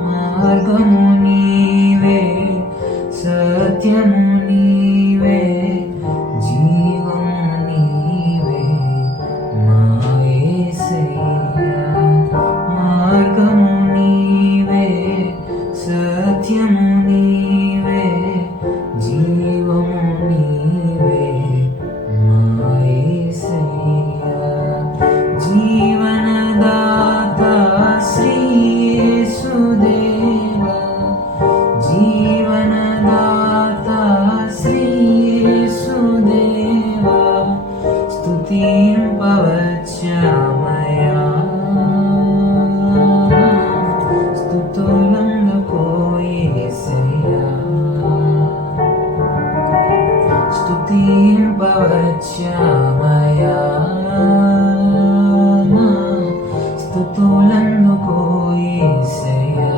మార్గము నీవే, సత్యము నీవే, జీవము నీవే మా యేసయ్యా. మార్గము నీవే, సత్యము నీవే, జీవము నీవే మా యేసయ్యా. జీవనదాత శ్రీ యేసుదేవా, జీవనదాత శ్రీ యేసుదేవా, స్తుతింపవచ్చామయ్యా. స్తుతులందుకో యేసయ్యా, స్తుతింపవచ్చామయ్యా. స్తుతులందుకో యేసయ్యా.